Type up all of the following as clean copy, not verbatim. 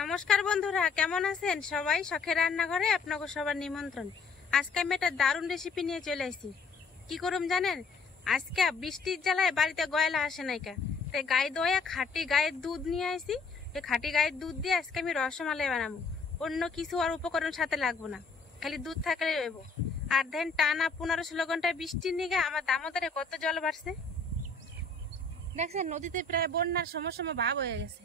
নমস্কার বন্ধুরা, কেমন আছেন সবাই? শখের রান্নাঘরে আপনাকে সবার নিমন্ত্রণ। আজকে আমি একটা দারুণ রেসিপি নিয়ে চলে এসেছি। কি করুম জানেন? আজকে বৃষ্টির জ্বালায় বাড়িতে গয়লা আসে নাইকা, তাই গায়ে দোয়া খাঁটি গায়ের দুধ নিয়ে আসি। এই খাঁটি গায়ের দুধ দিয়ে আজকে আমি রসমালাই বানাবো। অন্য কিছু আর উপকরণ সাথে লাগবো না, খালি দুধ থাকলে হইব। আর দেন টানা 15-16 ঘন্টায় বৃষ্টির নিগে আমার দামোদরে কত জল বাড়ছে দেখছেন। নদীতে প্রায় বন্যার সময় ভাব হয়ে গেছে।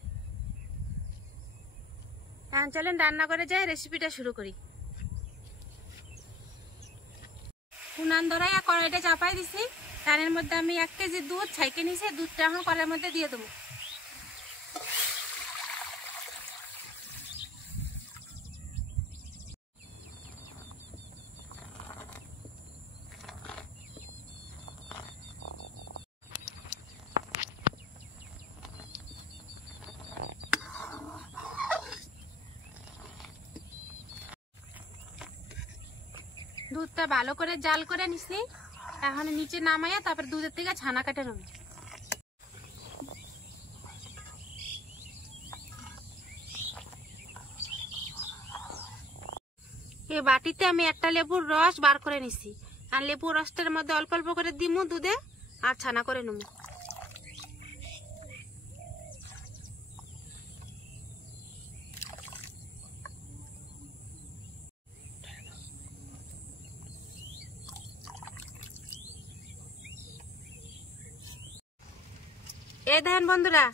এখন চলেন রান্না করে যাই, রেসিপিটা শুরু করি। উনান ধরাইয়া কড়াইটা চাপাই দিছি। তার মধ্যে আমি 1 কেজি দুধ ছাইকে নিছি। দুধটা এখন কড়াইয়ের মধ্যে দিয়ে দেবো। দুধটা ভালো করে জাল করে নিছি। এখন নিচে নামাইয়া তারপর দুধের থেকে ছানা কাটে নেব। এই বাটিতে আমি একটা লেবুর রস বার করে নিছি। আর লেবুর রসটার মধ্যে অল্প অল্প করে দিমু দুধে, আর ছানা করে নেব। এই দেখেন বন্ধুরা,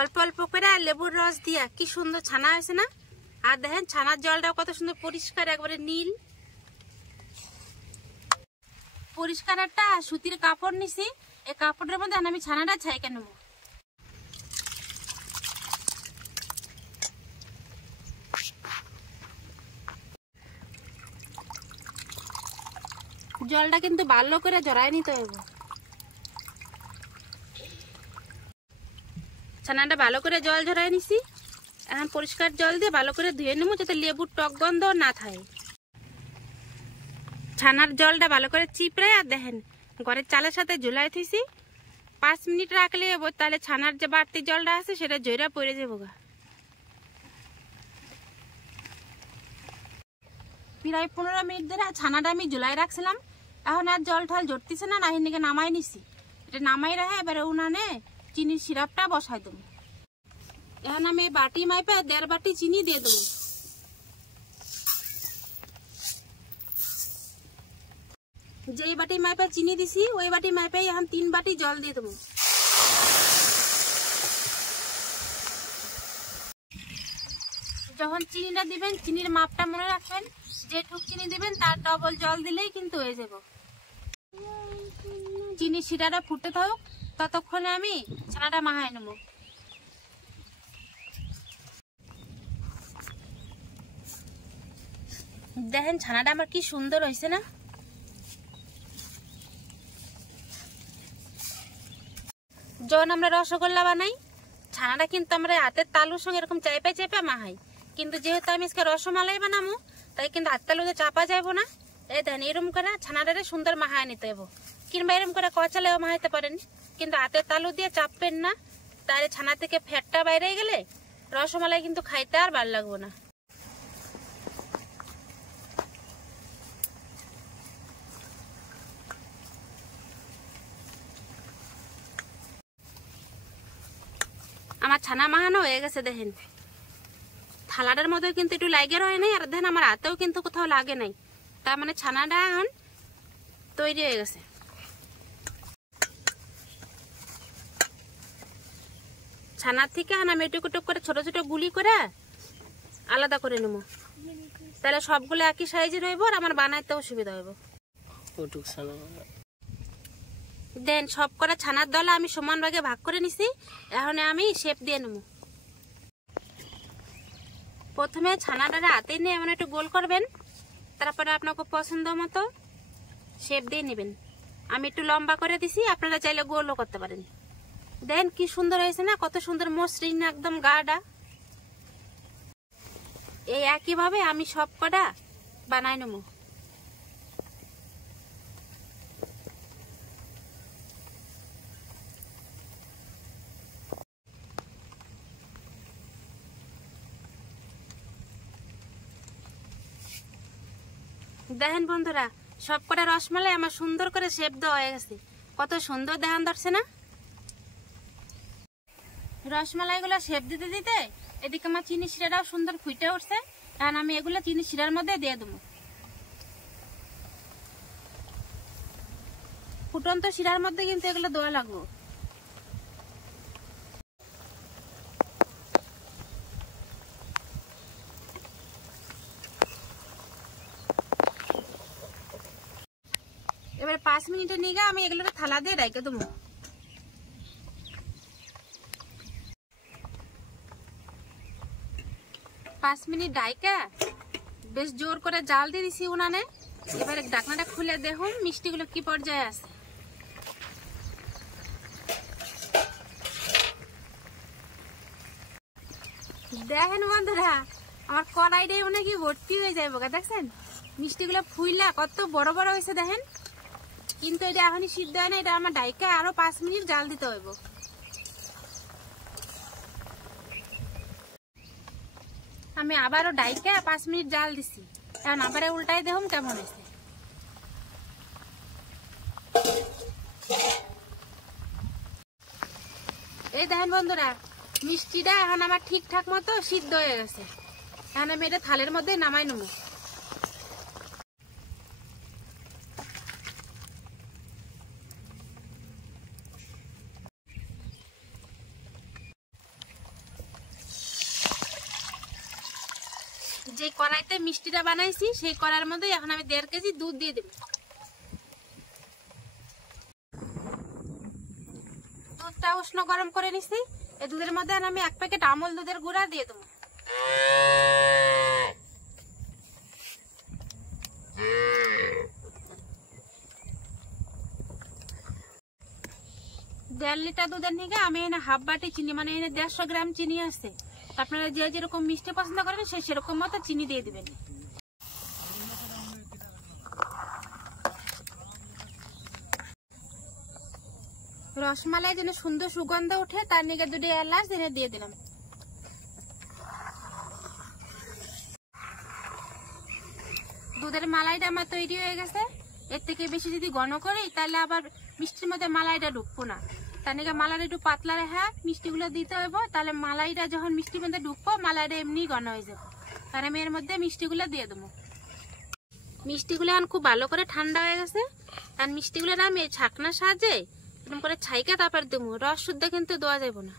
অল্প অল্প করে লেবুর রস দিয়া কি সুন্দর ছানা হয়েছে না? আর দেখেন ছানার জলটাও কত সুন্দর পরিষ্কার, একবারে নীল পরিষ্কার। একটা সুতির কাপড় নিছি। এই কাপড়ের মধ্যে আমি ছানাটা ছাইকে নেব। জলটা কিন্তু ভালো করে জড়াই নিতে হবে। ছানাটা ভালো করে জল ঝরাই নিছি। এখন পরিষ্কার জল দিয়ে ভালো করে ধুয়ে নেবো, যাতে লেবুর টক গন্ধ না থাকে। ছানার জলটা ভালো করে চিপড়ে আর দেখেন ঘরের চালের সাথে ঝুলাই থইছি। 5 মিনিট রাখলে তাহলে ছানার যে বাড়তি জলটা আছে সেটা জইরা পড়ে যাবো গা। প্রায় 15 মিনিট ধরে ছানাটা আমি ঝুলাই রাখছিলাম। এখন আর জল ঠল ঝরতেছে না, নাহিনিকে নামাই নিছি। এটা নামাই রাখে এবারে উনানে চিনির সিরাপটা বসাই দেবো। এখন আমি বাটি মাইপে 1.5 বাটি চিনি দিয়ে দেবো। যেই বাটি মাইপে চিনি দিছি ওই বাটি মাইপে এখন 3 বাটি জল দিয়ে দেবো। যখন চিনিটা দিবেন চিনির মাপটা মনে রাখবেন, যেটুক চিনি দিবেন তার ডবল জল দিলেই কিন্তু হয়ে যাব। চিনি শিরাটা ফুটে থাকুক, ততক্ষণে আমি ছানাটা মাখাই নেব। দেখেন ছানাটা আমার কি সুন্দর হয়েছে না? যখন আমরা রসগোল্লা বানাই, ছানাটা কিন্তু আমরা হাতের তালুর সঙ্গে এরকম চাইপা চাইপা মাখাই। কিন্তু যেহেতু আমি আজকে রসমালাই বানাবো, তাই কিন্তু হাত তালুতে চাপা যাবো না। এই দেখেন এরকম করে ছানাটারে সুন্দর মাখায় নিতে হইব। কিংবা এরকম করে কচালেও মাখাইতে পারেন, কিন্তু হাতের তালু দিয়ে চাপবেন না, তাহলে ছানা থেকে ফ্যাটটা বাইরে গেলে রসমালাই কিন্তু খাইতে আর ভালো লাগবো না। আমার ছানা মাখানো হয়ে গেছে। দেখেন থালাটার মধ্যে কিন্তু একটু লাগে রয়ে নাই, আর দেখেন আমার হাতেও কিন্তু কোথাও লাগে নাই। তার মানে ছানাটা এখন তৈরি হয়ে গেছে। ছানার থেকে আমি একটু করে ছোট ছোট গুলি করে আলাদা করে নেব, তাহলে সবগুলো একই সাইজে রইব আর আমার বানাইতে অসুবিধা হইব। দেন সব করা ছানার দলা আমি সমান ভাগে ভাগ করে নিছি। এখন আমি শেপ দিয়ে নেব। প্রথমে ছানাটা হাতে নিয়ে এমন একটু গোল করবেন, তারপরে আপনাকে পছন্দ মতো শেপ দিয়ে নেবেন। আমি একটু লম্বা করে দিছি, আপনারা চাইলে গোলও করতে পারেন। দেন কি সুন্দর হয়েছে না? কত সুন্দর মসৃণ একদম গাটা। এই একইভাবে আমি সব কটা বানাই নেব। দেখেন বন্ধুরা, সব কটা রসমালাই আমার সুন্দর করে শেপ দেওয়া হয়ে গেছে। কত সুন্দর দেখান ধরছে না? রসমালাইগুলো শেপ দিতে দিতে এদিকে আমার চিনি শিরাটাও সুন্দর ফুটে উঠছে। এখন আমি এগুলো চিনি শিরার মধ্যে দিয়ে দেবো। ফুটন্ত শিরার মধ্যে কিন্তু এগুলো দেওয়া লাগবে। এবার 5 মিনিটের নিয়ে আমি এগুলোকে থালা দিয়ে রেখে দেবো। পাঁচ মিনিট ডাইকা বেশ জোর করে জাল দিয়ে দিছি উনানে। এবারে ঢাকনাটা খুলে দেখুন মিষ্টিগুলো কি পর্যায়ে আছে। দেখেন বন্ধুরা, আমার কড়াইটাই মনে কি ভর্তি হয়ে যায় বোকা। দেখছেন মিষ্টিগুলো ফুইলা কত বড় বড় হয়েছে দেখেন। কিন্তু এটা এখনই সিদ্ধ হয় না, এটা আমার ডাইকা আরো 5 মিনিট জাল দিতে হইব। আমি আবারও ডাইকা 5 মিনিট জাল দিছি। এখন আবার উল্টাই দেখুন কেমন হয়েছে। এই দেখেন বন্ধুরা, মিষ্টিটা এখন আমার ঠিকঠাক মতো সিদ্ধ হয়ে গেছে। এখন আমি এটা থালের মধ্যে নামাই নেব। যে কড়াইতে মিষ্টিটা বানাইছি সেই কড়াইয়ের মধ্যে এখন আমি 1.5 কেজি দুধ দিয়ে দেব। দুধটা উষ্ণ গরম করে নিছি। এই দুধের মধ্যে আমি 1 প্যাকেট আমুল দুধের গুঁড়া দিয়ে দেবো। দেড় লিটার দুধের নিয়ে আমি এনে হাফ বাটি চিনি, মানে এনে 150 গ্রাম চিনি আছে। আপনারা যে যেরকম মিষ্টি পছন্দ করেন সেরকম মতো চিনি দিয়ে দিবেন। রসমালাই যেন সুন্দর সুগন্ধ উঠে তার নিকে 2টি এলাচ এনে দিয়ে দিলাম। দুধের মালাইটা আমার তৈরি হয়ে গেছে। এর থেকে বেশি যদি ঘন করি তাহলে আবার মিষ্টির মধ্যে মালাইটা ঢুকবো না। তার নিকে মালাইটা একটু পাতলা রেখে মিষ্টিগুলো দিতে হইব। তাহলে মালাইটা যখন মিষ্টির মধ্যে ঢুকবো মালাইটা এমনি ঘন হয়ে যাবে। তার আমি এর মধ্যে মিষ্টিগুলো দিয়ে দেবো। মিষ্টিগুলো এখন খুব ভালো করে ঠান্ডা হয়ে গেছে। আর মিষ্টিগুলো আমি ছাকনার সাহায্যে এরকম করে ছাইকা তারপর দেবো। রস শুদ্ধ কিন্তু দেওয়া যাবে না।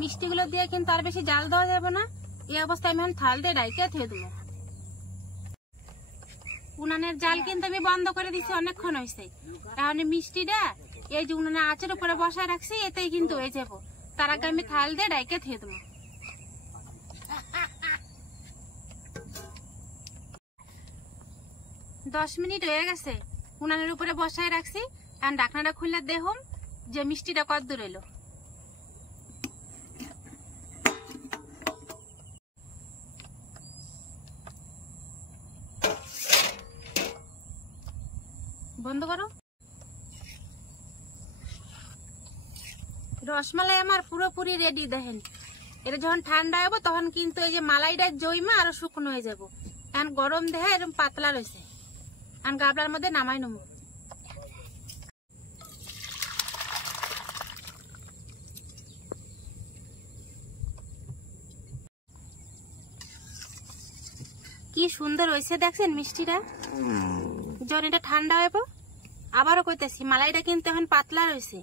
মিষ্টিগুলো দিয়ে কিন্তু আর বেশি জাল দেওয়া যাবে না। এই অবস্থায় আমি থাল দিয়ে ডাইকে থুয়ে দেবো। উনানের জাল কিন্তু আমি বন্ধ করে দিছি, অনেকক্ষণ হয়েছে। এখন মিষ্টিটা এই যে উনানের আঁচের উপরে বসায় রাখছি, এতেই কিন্তু হয়ে যাবো। তার আগে আমি থাল দিয়ে ডাইকে থুয়ে দেবো। দশ মিনিট হয়ে গেছে, উনানের উপরে বসায় রাখছি। এখন ঢাকনাটা খুলে দেখুন যে মিষ্টিটা কত দূর এলো। বন্ধ করো। রসমালাই আমার পুরোপুরি রেডি। দেখেন এটা যখন ঠান্ডা হবো তখন কিন্তু এই যে মালাইটা জইমা আরো শুকনো হয়ে যাবো। এখন গরম দেহে এরকম পাতলা রয়েছে। এখন গাবলার মধ্যে নামাই নেব। কি সুন্দর হয়েছে দেখছেন মিষ্টিটা। যখন এটা ঠান্ডা হইব, আবারও কইতেছি মালাইটা কিন্তু এখন পাতলা রয়েছে।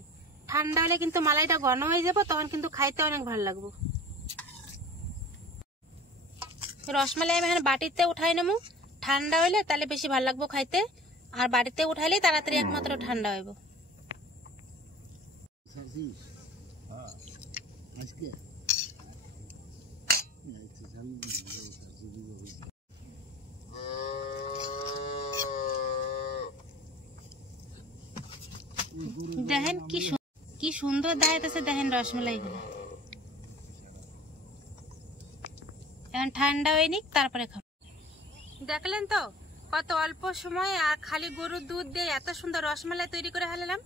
ঠান্ডা হলে কিন্তু মালাইটা ঘন হয়ে যাব, তখন কিন্তু খাইতে অনেক ভালো লাগবে। রসমালাই আমি এখন বাটিতে উঠাই নেবো। ঠান্ডা হইলে তাহলে বেশি ভালো লাগবে খাইতে। আর বাড়িতে উঠাইলে তাড়াতাড়ি একমাত্র ঠান্ডা হইব। দেখেন কি সুন্দর দেখাইতেছে। দেখেন রসমালাই গুলো এখন ঠান্ডা হয়নি, তারপরে খাবো। দেখলেন তো কত অল্প সময়ে আর খালি গরুর দুধ দিয়ে এত সুন্দর রসমালাই তৈরি করে ফেলাম।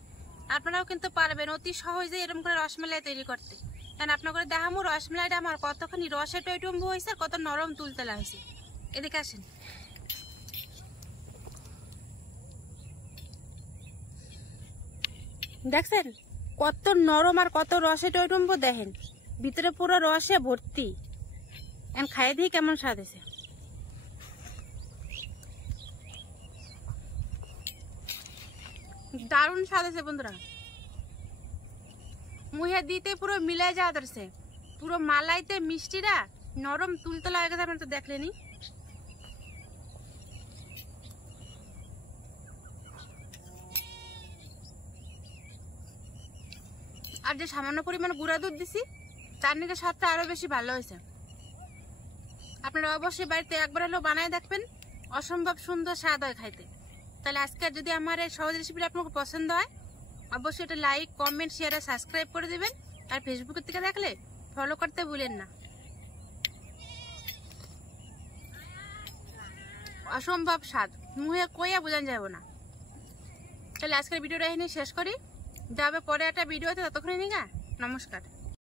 আপনারাও কিন্তু পারবেন অতি সহজে এরকম করে রসমালাই তৈরি করতে। কারণ আপনাকে দেখামু রসমালাইটা আমার কতখানি রসে টইটুম্বু হয়েছে, আর কত নরম তুলতলা হয়েছে। এদিকে আসেন। দেখছেন কত নরম আর কত রসে টইটুম্বু, দেখেন ভিতরে পুরো রসে ভর্তি। এখন খাইয়ে দিই কেমন স্বাদ হয়েছে। দারুণ স্বাদ আছে বন্ধুরা, মুহে দিতে পুরো মিলাই যাওয়া ধরছে। পুরো মালাইতে মিষ্টিরা নরম তুলতলা হয়ে গেছে। আপনারা তো দেখলেনি। আর যে সামান্য পরিমাণ গুঁড়া দুধ দিছি, চাটনির স্বাদটা আরো বেশি ভালো হয়েছে। আপনারা অবশ্যই বাড়িতে একবার হলেও বানায় দেখবেন, অসম্ভব সুন্দর স্বাদ হয় খাইতে। তাহলে আজকে যদি আমার এই সহজ রেসিপিটা আপনাকে পছন্দ হয়, অবশ্যই এটা লাইক, কমেন্ট, শেয়ার আর সাবস্ক্রাইব করে দিবেন। আর ফেসবুকের থেকে দেখলে ফলো করতে ভুলেন না। অসম্ভব স্বাদ, মুহে কইয়া বোঝানো যাবে না। তাহলে আজকের ভিডিওটা এখানে শেষ করি, যাবে পরে একটা ভিডিওতে। ততক্ষণে নিগা, নমস্কার।